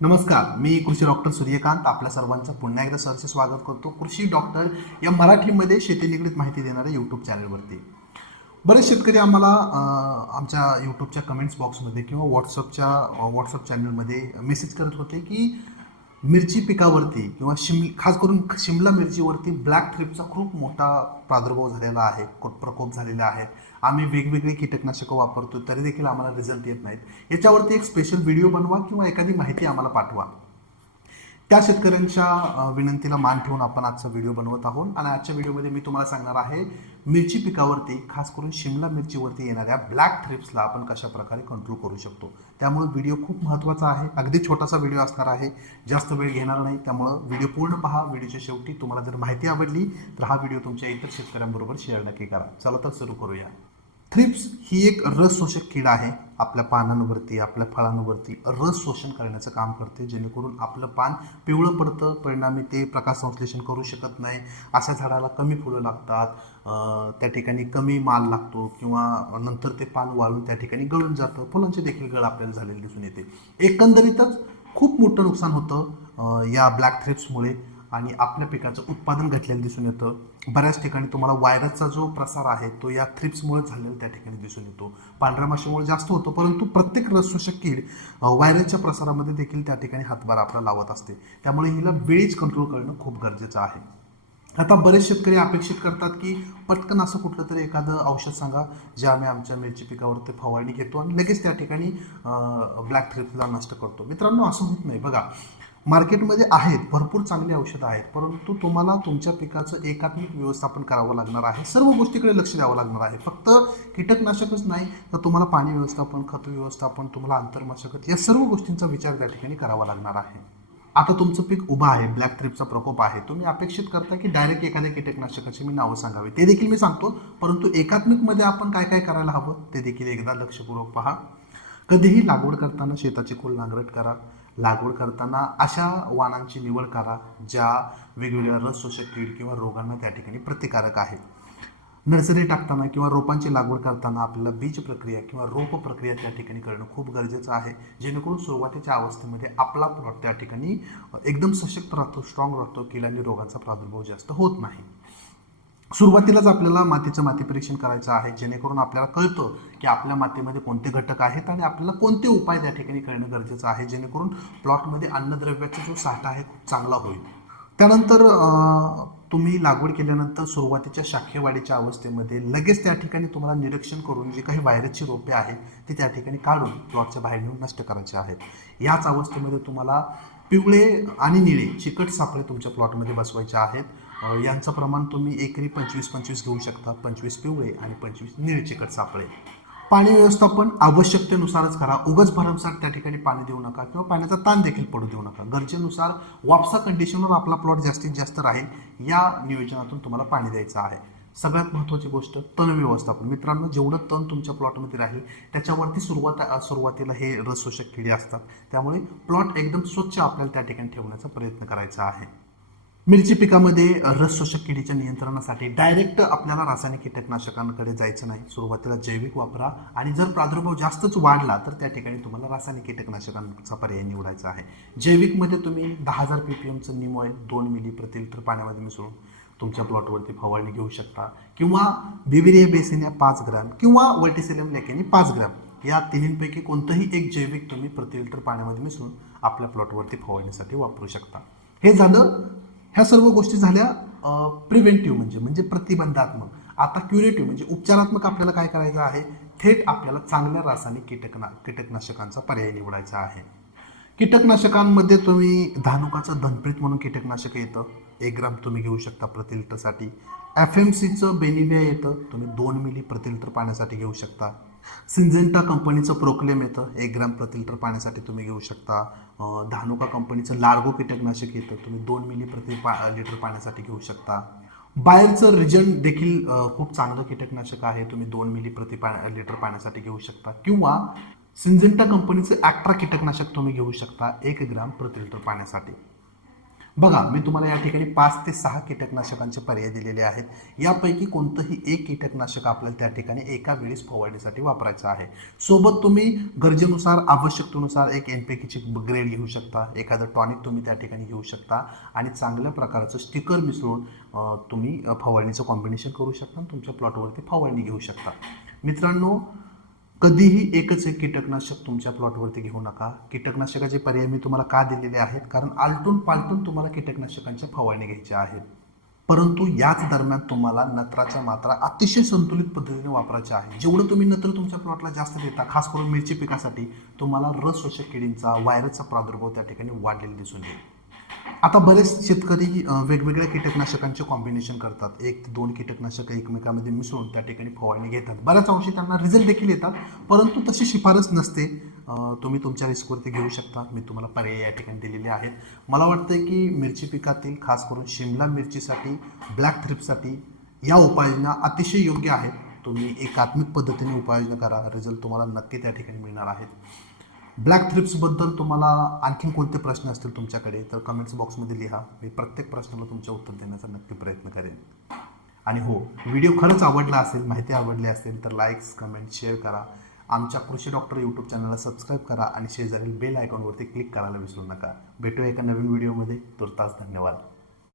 नमस्कार मी कृषी डॉक्टर सूर्यकांत. आपल्या सर्वांचं पुन्हा एकदा सरचे स्वागत करतो कृषी डॉक्टर या मराठीमध्ये शेती निगडीत माहिती देणाऱ्या यूट्यूब चॅनलवरती बरेच शेतकरी आम्हाला आमच्या यूट्यूबच्या कमेंट्स बॉक्समध्ये किंवा व्हॉट्सअपच्या व्हॉट्सअप चॅनलमध्ये मेसेज करत होते की मिरची पिकावरती किंवा शिम खास करून शिमला मिरचीवरती ब्लॅक थ्रिपचा खूप मोठा प्रादुर्भाव झालेला आहे प्रकोप झालेला आहे. आम्ही वेगवेगळी कीटकनाशकं वापरतो तरी देखील आम्हाला रिझल्ट येत नाहीत. याच्यावरती एक स्पेशल व्हिडिओ बनवा किंवा एखादी माहिती आम्हाला पाठवा. त्या शेतकऱ्यांच्या विनंतीला मान ठेवून आपण आजचा व्हिडिओ बनवत आहोत. आणि आजच्या व्हिडिओमध्ये मी तुम्हाला सांगणार आहे मिरची पिकावरती खास करून शिमला मिरचीवरती येणाऱ्या ब्लॅक थ्रिप्सला आपण कशा प्रकारे कंट्रोल करू शकतो. त्यामुळे व्हिडिओ खूप महत्त्वाचा आहे. अगदी छोटासा व्हिडिओ असणार आहे. जास्त वेळ घेणार नाही. त्यामुळं व्हिडिओ पूर्ण पहा. व्हिडिओच्या शेवटी तुम्हाला जर माहिती आवडली तर हा व्हिडिओ तुमच्या इतर शेतकऱ्यांबरोबर शेअर नक्की करा. चला तर सुरू करूया. थ्रिप्स ही एक रस शोषक कीड आहे. आपल्या पानांवरती आपल्या फळांवरती रस शोषण करण्याचं काम करते. जेणेकरून आपलं पान पिवळं पडतं. परिणामी ते प्रकाश संश्लेषण करू शकत नाही. अशा झाडाला कमी फुलं लागतात. त्या ठिकाणी कमी माल लागतो किंवा नंतर ते पान वाळून त्या ठिकाणी गळून जातं. फुलांची देखील गळ आपल्याला झालेली दिसून येते. एकंदरीतच खूप मोठं नुकसान होतं या ब्लॅक थ्रिप्समुळे. आणि आपल्या पिकाचं उत्पादन घटलेलं दिसून येतं. बऱ्याच ठिकाणी तुम्हाला व्हायरसचा जो प्रसार आहे तो या थ्रिप्समुळे झालेला त्या ठिकाणी दिसून येतो. पांढऱ्या माशीमुळे जास्त होतो परंतु प्रत्येक रसशोषक कीड व्हायरसच्या प्रसारामध्ये देखील त्या ठिकाणी हातभार आपला लावत असते. त्यामुळे हिला वेळीच कंट्रोल करणं खूप गरजेचं आहे. आता बरेच शेतकरी अपेक्षित करतात की पटकन असं कुठलं तरी एखादं औषध सांगा जे आम्ही आमच्या मिरची पिकावरती फवारणी घेतो आणि लगेच त्या ठिकाणी ब्लॅक थ्रिप्सला नष्ट करतो. मित्रांनो असं होत नाही. बघा मार्केटमध्ये आहेत भरपूर चांगली औषधं आहेत परंतु तुम्हाला तुमच्या पिकाचं एकात्मिक व्यवस्थापन करावं लागणार आहे. सर्व गोष्टीकडे लक्ष द्यावं लागणार आहे. फक्त कीटकनाशकच नाही तर तुम्हाला पाणी व्यवस्थापन खत व्यवस्थापन तुम्हाला अंतर्मशागत या सर्व गोष्टींचा विचार त्या ठिकाणी करावा लागणार आहे. आता तुमचं पीक उभं आहे ब्लॅक ट्रिपचा प्रकोप आहे. तुम्ही अपेक्षित करता की डायरेक्ट एखाद्या कीटकनाशकाची मी नावं सांगावी. ते देखील मी सांगतो परंतु एकात्मिकमध्ये आपण काय काय करायला हवं ते देखील एकदा लक्षपूर्वक पहा. कधीही लागवड करताना शेताची खोल नांगरट करा. लागवड करताना अशा वाणांची निवड करा ज्या वेगवेगळ्या रस शोषक कीड किंवा रोगांना त्या ठिकाणी प्रतिकारक आहेत. नर्सरी टाकताना किंवा रोपांची लागवड करताना आपल्याला बीज प्रक्रिया किंवा रोप प्रक्रिया त्या ठिकाणी करणं खूप गरजेचं आहे. जेणेकरून सुरुवातीच्या अवस्थेमध्ये आपला प्लॉट त्या ठिकाणी एकदम सशक्त राहतो स्ट्रॉंग राहतो किलांनी रोगांचा प्रादुर्भाव जास्त होत नाही. सुरुवातीलाच आपल्याला मातीचं माती परीक्षण करायचं आहे जेणेकरून आपल्याला कळतं की आपल्या मातीमध्ये कोणते घटक आहेत आणि आपल्याला कोणते उपाय त्या ठिकाणी करणं गरजेचं आहे जेणेकरून प्लॉटमध्ये अन्नद्रव्याचा जो साठा आहे खूप चांगला होईल. त्यानंतर तुम्ही लागवड केल्यानंतर सुरुवातीच्या शाखेवाडीच्या अवस्थेमध्ये लगेच त्या ठिकाणी तुम्हाला निरीक्षण करून जी काही व्हायरसची रोपे आहेत ती त्या ठिकाणी काढून प्लॉटच्या बाहेर नेऊन नष्ट करायचे आहेत. याच अवस्थेमध्ये तुम्हाला पिवळे आणि निळे चिकट सापळे तुमच्या प्लॉटमध्ये बसवायचे आहेत. यांचं प्रमाण तुम्ही एकरी पंचवीस पंचवीस घेऊ शकता. पंचवीस पिवळे आणि पंचवीस निळे चिकट सापळे. पाणी व्यवस्थापन आवश्यकतेनुसारच करा. उगच भरमसाठ त्या ठिकाणी पाणी देऊ नका किंवा पाण्याचा ताण देखील पडू देऊ नका. गरजेनुसार वापसा कंडिशनवर आपला प्लॉट जास्तीत जास्त राहील. या नियोजनातून तुम्हाला पाणी द्यायचं आहे. सगळ्यात महत्त्वाची गोष्ट तण व्यवस्थापन. मित्रांनो जेवढं तण तुमच्या प्लॉटमध्ये राहील त्याच्यावरती सुरुवात सुरुवातीला हे रसशोषक किडे असतात. त्यामुळे प्लॉट एकदम स्वच्छ आपल्याला त्या ठिकाणी ठेवण्याचा प्रयत्न करायचा आहे. मिरची पिकामध्ये रस शोषक किडीच्या नियंत्रणासाठी डायरेक्ट आपल्याला रासायनिक कीटकनाशकांकडे जायचं नाही. सुरुवातीला जैविक वापरा आणि जर प्रादुर्भाव जास्तच वाढला तर त्या ठिकाणी तुम्हाला रासायनिक कीटकनाशकांचा पर्याय निवडायचा आहे. जैविकमध्ये तुम्ही दहा हजार पी पी एमचं निम ऑइल दोन मिली प्रति लिटर पाण्यामध्ये मिसळून तुमच्या प्लॉटवरती फवारणी घेऊ शकता. किंवा बिविरिया बेसिन या पाच ग्रॅम किंवा वर्टिसिलियम लेकेनी पाच ग्रॅम या तिन्हींपैकी कोणतंही एक जैविक तुम्ही प्रति लिटर पाण्यामध्ये मिसळून आपल्या प्लॉटवरती फवारणीसाठी वापरू शकता. हे झालं ह्या सर्व गोष्टी झाल्या प्रिव्हेंटिव्ह म्हणजे म्हणजे प्रतिबंधात्मक. आता क्युरेटिव्ह म्हणजे उपचारात्मक आपल्याला काय करायचं आहे? थेट आपल्याला चांगल्या रासायनिक कीटकना कीटकनाशकांचा पर्याय निवडायचा आहे. कीटकनाशकांमध्ये तुम्ही धानुकाचं धनप्रीत म्हणून कीटकनाशक येतं. एक ग्राम तुम्ही घेऊ शकता प्रतिलिटरसाठी एफ एम सीचं बेनिविया येतं. तुम्ही दोन मिली प्रतिलिटर पाण्यासाठी घेऊ शकता. सिंजेंटा कंपनीचं प्रोक्लेम येतं. एक ग्राम प्रति लिटर पाण्यासाठी तुम्ही घेऊ शकता. धानुका कंपनीचं लार्गो कीटकनाशक येतं. तुम्ही दोन मिली प्रति पा लिटर पाण्यासाठी घेऊ शकता. बाहेरचं रिजन देखील खूप चांगलं कीटकनाशक आहे. तुम्ही दोन मिली प्रति पा लिटर पाण्यासाठी घेऊ शकता. किंवा सिंजेंटा कंपनीचं ॲक्ट्रा कीटकनाशक तुम्ही घेऊ शकता. एक ग्राम प्रति लिटर पाण्यासाठी. बघा मी तुम्हाला या ठिकाणी पाच ते सहा कीटकनाशकांचे पर्याय दिलेले आहेत. यापैकी कोणतंही एक कीटकनाशक आपल्याला त्या ठिकाणी एका वेळेस फवारणीसाठी वापरायचं आहे. सोबत तुम्ही गरजेनुसार आवश्यकतेनुसार एक एन पी केची ग्रेड घेऊ शकता एखादं टॉनिक तुम्ही त्या ठिकाणी घेऊ शकता आणि चांगल्या प्रकारचं स्टिकर मिसळून तुम्ही फवारणीचं कॉम्बिनेशन करू शकता तुमच्या प्लॉटवरती फवारणी घेऊ शकता. मित्रांनो कधीही एकच एक कीटकनाशक तुमच्या प्लॉटवरती घेऊ नका. कीटकनाशकाचे पर्याय मी तुम्हाला का दिलेले आहेत? कारण आलटून पालटून तुम्हाला कीटकनाशकांच्या फवारणी घ्यायच्या आहेत. परंतु याच दरम्यान तुम्हाला नत्राच्या मात्रा अतिशय संतुलित पद्धतीने वापरायच्या आहे जेवढं तुम्ही नत्र तुमच्या प्लॉटला जास्त देता खास करून मिरची पिकासाठी तुम्हाला रस शोषक किडींचा व्हायरसचा प्रादुर्भाव त्या ठिकाणी वाढलेला दिसून येईल. आता बरेच शेतकरी वेगवेगळ्या कीटकनाशकांचे कॉम्बिनेशन करतात. एक ते दोन कीटकनाशक एकमेकांमध्ये मिसळून त्या ठिकाणी फवारणी घेतात. बऱ्याच अंशी त्यांना रिझल्ट देखील येतात परंतु तशी शिफारस नसते. तुम्ही तुमच्या रिस्कवरती घेऊ शकता. मी तुम्हाला पर्याय या ठिकाणी दिलेले आहेत. मला वाटतं की मिरची पिकातील खास करून शिमला मिरचीसाठी ब्लॅक थ्रिपसाठी या उपाययोजना अतिशय योग्य आहेत. तुम्ही एकात्मिक पद्धतीने उपाययोजना करा. रिझल्ट तुम्हाला नक्की त्या ठिकाणी मिळणार आहेत. ब्लॅक थ्रिप्सबद्दल तुम्हाला आणखीन कोणते प्रश्न असतील तुमच्याकडे तर कमेंट्स बॉक्समध्ये लिहा. मी प्रत्येक प्रश्नाला तुमचे उत्तर देण्याचा नक्की प्रयत्न करेन. आणि हो व्हिडिओ खरंच आवडला असेल माहिती आवडली असेल तर लाईक्स कमेंट शेअर करा. आमच्या कृषी डॉक्टर यूट्यूब चॅनलला सबस्क्राईब करा आणि शेजारील बेल आयकॉनवरती क्लिक करायला विसरू नका. भेटूया एका नवीन व्हिडिओमध्ये तुर्तास धन्यवाद.